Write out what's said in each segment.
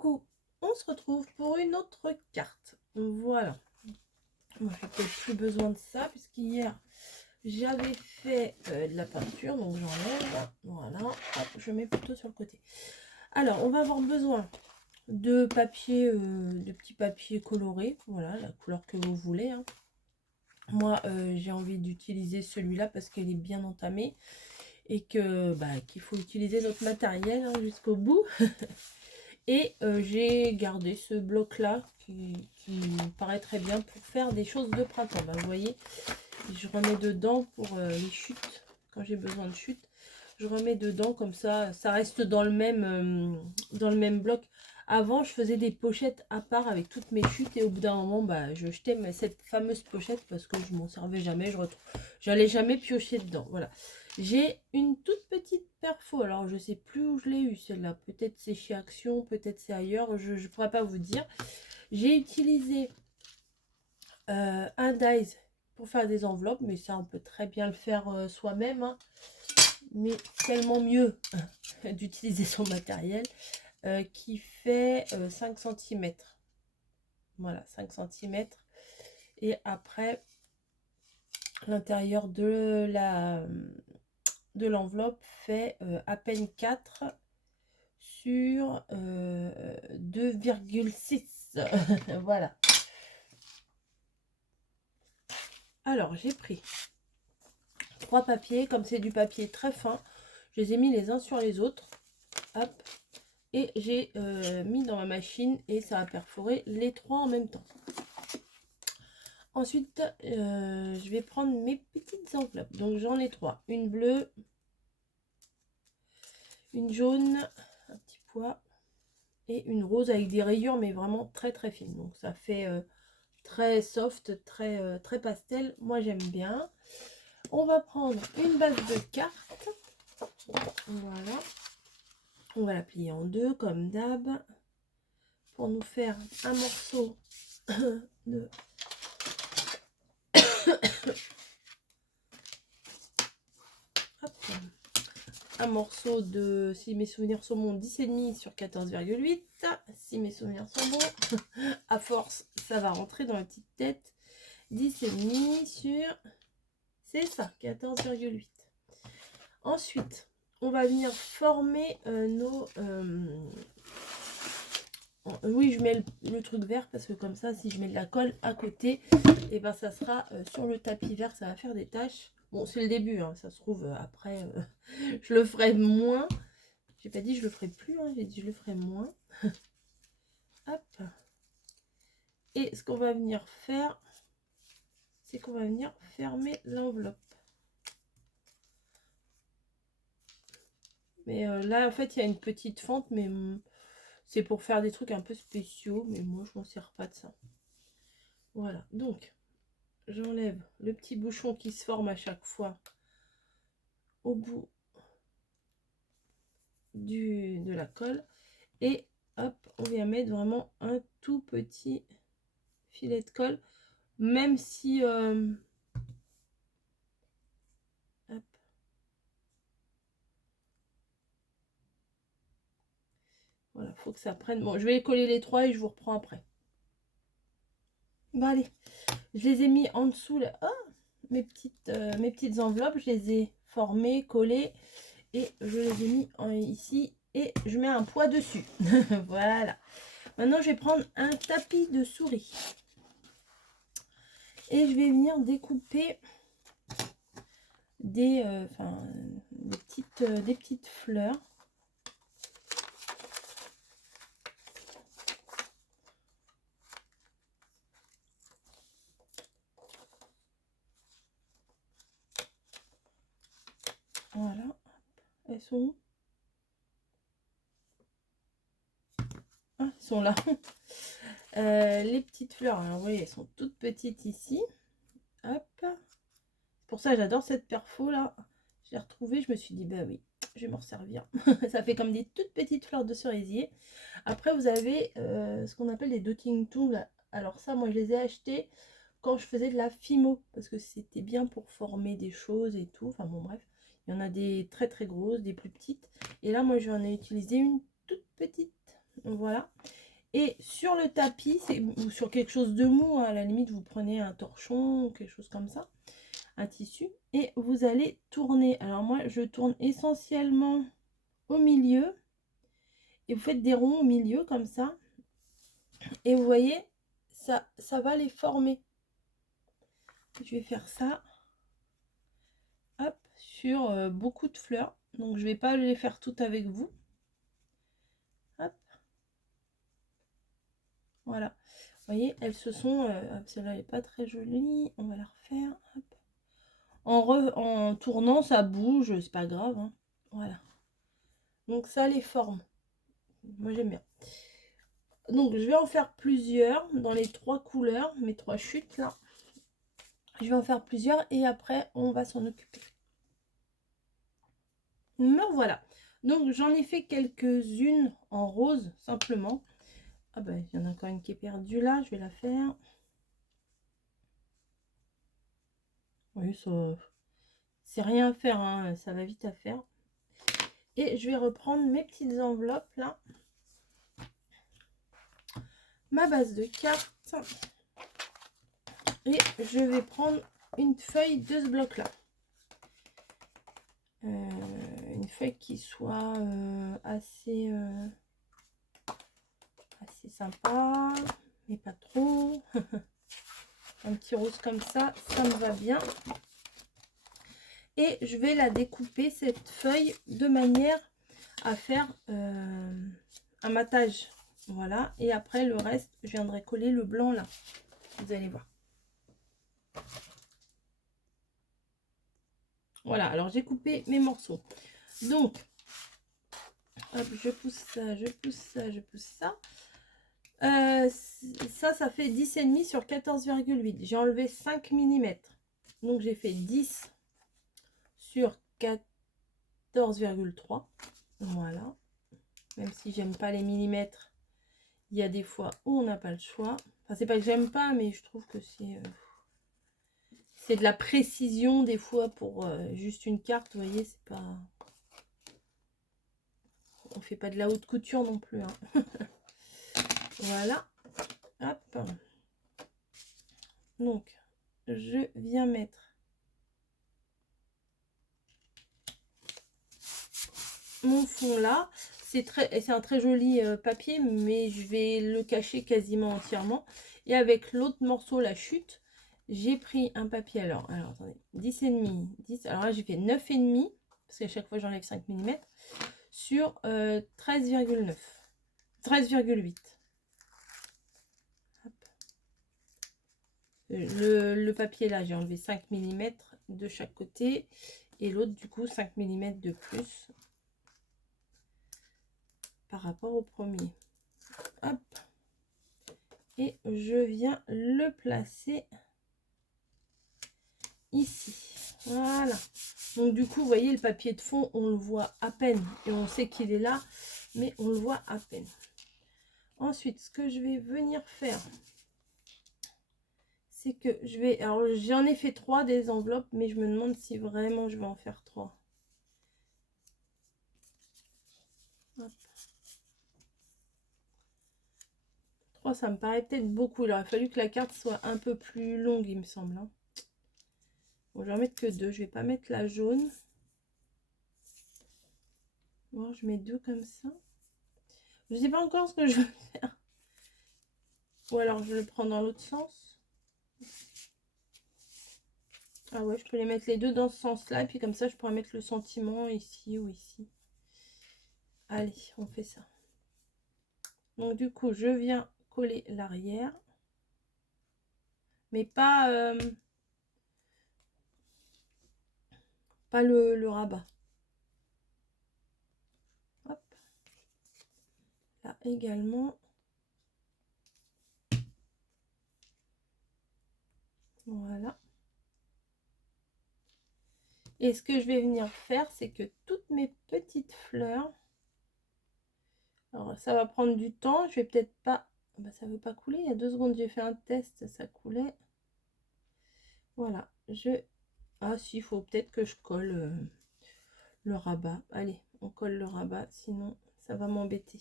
coucou, on se retrouve pour une autre carte. Voilà. Moi, j'ai peut-être plus besoin de ça, puisqu'hier, j'avais fait de la peinture, donc j'enlève. Voilà, hop, je mets plutôt sur le côté. Alors, on va avoir besoin de papier, de petits papiers colorés. Voilà, la couleur que vous voulez. Hein. Moi, j'ai envie d'utiliser celui-là parce qu'il est bien entamé. Et que qu'il faut utiliser notre matériel hein, jusqu'au bout. Et j'ai gardé ce bloc là qui me paraît très bien pour faire des choses de printemps. Vous voyez, je remets dedans pour les chutes, quand j'ai besoin de chutes, je remets dedans comme ça, ça reste dans le même bloc. Avant, je faisais des pochettes à part avec toutes mes chutes et au bout d'un moment, je jetais cette fameuse pochette parce que je m'en servais jamais, j'allais jamais piocher dedans. Voilà. J'ai une toute petite perfo, alors je sais plus où je l'ai eu celle-là, peut-être c'est chez Action, peut-être c'est ailleurs, je ne pourrais pas vous dire. J'ai utilisé un dies pour faire des enveloppes, mais ça on peut très bien le faire soi-même, hein. Mais tellement mieux d'utiliser son matériel qui fait 5 cm. Voilà, 5 cm. Et après, l'intérieur de l'enveloppe fait à peine 4 sur 2,6. Voilà. Alors, j'ai pris 3 papiers. Comme c'est du papier très fin, je les ai mis les uns sur les autres. Hop. Et j'ai mis dans ma machine et ça a perforé les 3 en même temps. Ensuite, je vais prendre mes petites enveloppes. Donc, j'en ai 3. Une bleue, une jaune, un petit pois et une rose avec des rayures, mais vraiment très très fines. Donc, ça fait très soft, très pastel. Moi, j'aime bien. On va prendre une base de cartes. Voilà. On va la plier en deux, comme d'hab, pour nous faire un morceau de... Hop. Un morceau de, si mes souvenirs sont bons, 10,5 sur 14,8. Si mes souvenirs sont bons, à force, ça va rentrer dans la petite tête. 10,5 sur, c'est ça, 14,8. Ensuite, on va venir former nos... oui, je mets le truc vert parce que comme ça, si je mets de la colle à côté, et ben ça sera sur le tapis vert, ça va faire des taches. Bon, c'est le début, hein, ça se trouve après, je le ferai moins. J'ai pas dit je le ferai plus, hein, j'ai dit je le ferai moins. Hop. Et ce qu'on va venir faire, c'est qu'on va venir fermer l'enveloppe. Mais là, en fait, il y a une petite fente, mais c'est pour faire des trucs un peu spéciaux. Mais moi, je m'en sers pas de ça. Voilà, donc, j'enlève le petit bouchon qui se forme à chaque fois au bout de la colle. Et hop, on vient mettre vraiment un tout petit filet de colle. Même si... hop. Voilà, faut que ça prenne. Bon, je vais coller les 3 et je vous reprends après. Bon, allez. Je les ai mis en dessous, là. Oh, mes petites enveloppes. Je les ai formées, collées. Et je les ai mis ici. Et je mets un poids dessus. Voilà. Maintenant, je vais prendre un tapis de souris. Et je vais venir découper des petites fleurs. Voilà. Elles sont où? Ah, elles sont là. Les petites fleurs, alors, vous voyez, elles sont toutes petites ici. Hop. C'est pour ça que j'adore cette perfo là. Je l'ai retrouvée, je me suis dit, bah oui, je vais m'en servir. Ça fait comme des toutes petites fleurs de cerisier. Après, vous avez ce qu'on appelle des dotting tools. Alors ça, moi, je les ai achetés quand je faisais de la fimo. Parce que c'était bien pour former des choses et tout. Enfin bon, bref. Il y en a des très très grosses, des plus petites. Et là, moi, j'en ai utilisé une toute petite. Voilà. Et sur le tapis, ou sur quelque chose de mou, hein, à la limite, vous prenez un torchon ou quelque chose comme ça, un tissu, et vous allez tourner. Alors moi, je tourne essentiellement au milieu, et vous faites des ronds au milieu comme ça, et vous voyez, ça va les former. Je vais faire ça, hop, sur beaucoup de fleurs. Donc je vais pas les faire toutes avec vous. Hop. Voilà. Vous voyez, elles se sont... celle-là n'est pas très jolie. On va la refaire. Hop. En tournant, ça bouge. C'est pas grave. Hein. Voilà. Donc ça les forme. Moi j'aime bien. Donc je vais en faire plusieurs dans les 3 couleurs. Mes 3 chutes là. Je vais en faire plusieurs et après on va s'en occuper. Me voilà. Donc j'en ai fait quelques-unes en rose simplement. Ah ben il y en a encore une qui est perdue là. Je vais la faire. Oui, ça... c'est rien à faire, hein, ça va vite à faire. Et je vais reprendre mes petites enveloppes là. Ma base de cartes. Et je vais prendre une feuille de ce bloc là. Une feuille qui soit assez sympa, mais pas trop. Un petit rose comme ça me va bien. Et je vais la découper cette feuille de manière à faire un matage. Voilà, et après le reste, je viendrai coller le blanc là. Vous allez voir. Voilà, alors j'ai coupé mes morceaux. Donc, hop, je pousse ça, je pousse ça, je pousse ça. Ça fait 10,5 sur 14,8. J'ai enlevé 5 mm. Donc j'ai fait 10 sur 14,3. Voilà. Même si j'aime pas les millimètres, il y a des fois où on n'a pas le choix. Enfin, c'est pas que j'aime pas, mais je trouve que c'est de la précision des fois pour juste une carte. Vous voyez, c'est pas... On fait pas de la haute couture non plus. Hein. Voilà. Hop. Donc, je viens mettre mon fond là. C'est un très joli papier, mais je vais le cacher quasiment entièrement. Et avec l'autre morceau, la chute, j'ai pris un papier. Alors attendez, 10,5, 10. Alors là, j'ai fait 9,5, parce qu'à chaque fois, j'enlève 5 mm, sur 13,9. 13,8. Le papier là, j'ai enlevé 5 mm de chaque côté. Et l'autre, du coup, 5 mm de plus par rapport au premier. Hop. Et je viens le placer ici. Voilà. Donc du coup, vous voyez, le papier de fond, on le voit à peine. Et on sait qu'il est là, mais on le voit à peine. Ensuite, ce que je vais venir faire, c'est que je vais... Alors, j'en ai fait 3 des enveloppes, mais je me demande si vraiment je vais en faire 3. Hop. 3, ça me paraît peut-être beaucoup. Il aurait fallu que la carte soit un peu plus longue, il me semble. Hein. Bon, je vais en mettre que 2. Je vais pas mettre la jaune. Bon, je mets 2 comme ça. Je sais pas encore ce que je veux faire. Ou alors je le prends dans l'autre sens. Ah ouais, je peux les mettre les deux dans ce sens-là. Et puis comme ça, je pourrais mettre le sentiment ici ou ici. Allez, on fait ça. Donc du coup, je viens coller l'arrière. Mais pas le rabat. Hop. Là également. Voilà. Et ce que je vais venir faire, c'est que toutes mes petites fleurs... Alors ça va prendre du temps. Je vais peut-être pas... Bah, ça veut pas couler. Il y a 2 secondes, j'ai fait un test, ça coulait. Voilà. Ah si, il faut peut-être que je colle le rabat. Allez, on colle le rabat, sinon ça va m'embêter.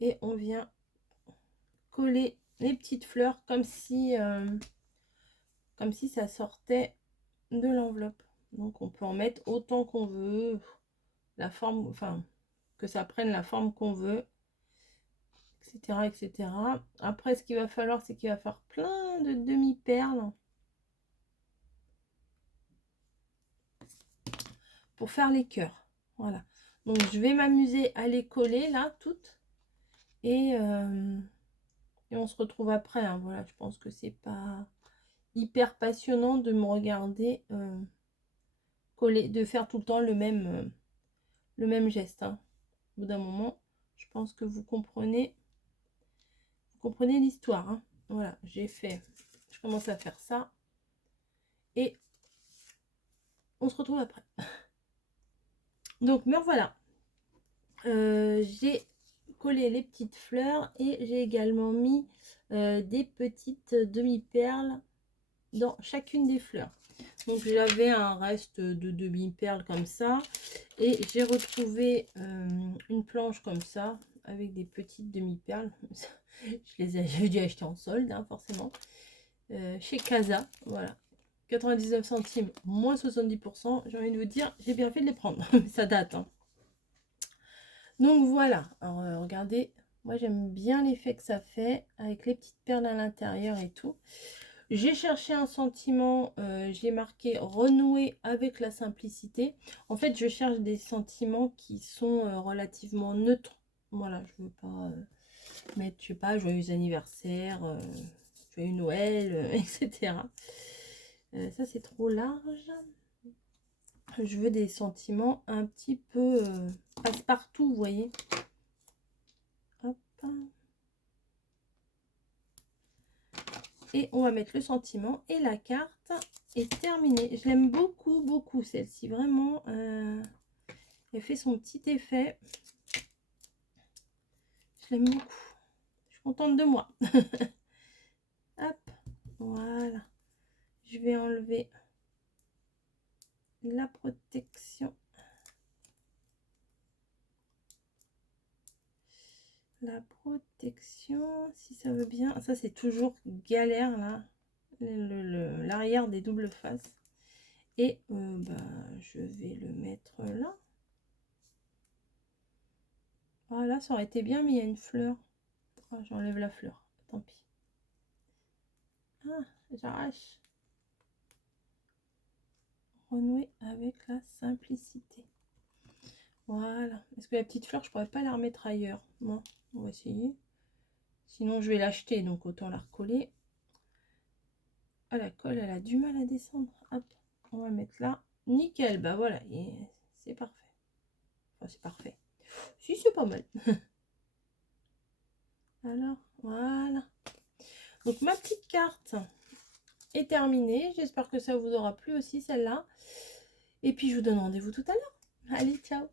Et on vient coller les petites fleurs comme si ça sortait de l'enveloppe. Donc on peut en mettre autant qu'on veut, la forme, enfin que ça prenne la forme qu'on veut, etc., etc. Après, ce qu'il va falloir, c'est qu'il va faire plein de demi-perles pour faire les cœurs. Voilà. Donc je vais m'amuser à les coller là toutes et on se retrouve après, hein. Voilà, je pense que c'est pas hyper passionnant de me regarder coller, de faire tout le temps le même geste, hein. Au bout d'un moment, je pense que vous comprenez l'histoire, hein. Voilà, je commence à faire ça et on se retrouve après. Donc me voilà, j'ai collé les petites fleurs et j'ai également mis des petites demi-perles dans chacune des fleurs. Donc j'avais un reste de demi-perles comme ça et j'ai retrouvé une planche comme ça avec des petites demi-perles. J'ai dû acheter en solde, hein, forcément, chez Casa. Voilà, 99 centimes moins 70%. J'ai envie de vous dire, j'ai bien fait de les prendre. Ça date, hein. Donc voilà, alors regardez, moi j'aime bien l'effet que ça fait avec les petites perles à l'intérieur et tout. J'ai cherché un sentiment, j'ai marqué renouer avec la simplicité. En fait, je cherche des sentiments qui sont relativement neutres. Voilà, je veux pas mettre, je sais pas, joyeux anniversaire, joyeux Noël, etc. Ça, c'est trop large. Je veux des sentiments un petit peu passe-partout, vous voyez. Hop. Et on va mettre le sentiment et la carte est terminée. Je l'aime beaucoup, beaucoup celle-ci. Vraiment, elle fait son petit effet. Je l'aime beaucoup. Je suis contente de moi. Hop, voilà. Je vais enlever la protection. La protection, si ça veut bien. Ça, c'est toujours galère, là. L'arrière des doubles faces. Et bah, je vais le mettre là. Voilà, ça aurait été bien, mais il y a une fleur. Oh, j'enlève la fleur. Tant pis. Ah, j'arrache. Renouer avec la simplicité. Voilà. Est-ce que la petite fleur, je pourrais pas la remettre ailleurs? Non, on va essayer. Sinon, je vais l'acheter, donc autant la recoller. Ah, la colle, elle a du mal à descendre. Hop, on va mettre là. Nickel, bah voilà, c'est parfait. Enfin, c'est parfait. Si, c'est pas mal. Alors, voilà. Donc, ma petite carte est terminée. J'espère que ça vous aura plu aussi, celle-là. Et puis, je vous donne rendez-vous tout à l'heure. Allez, ciao!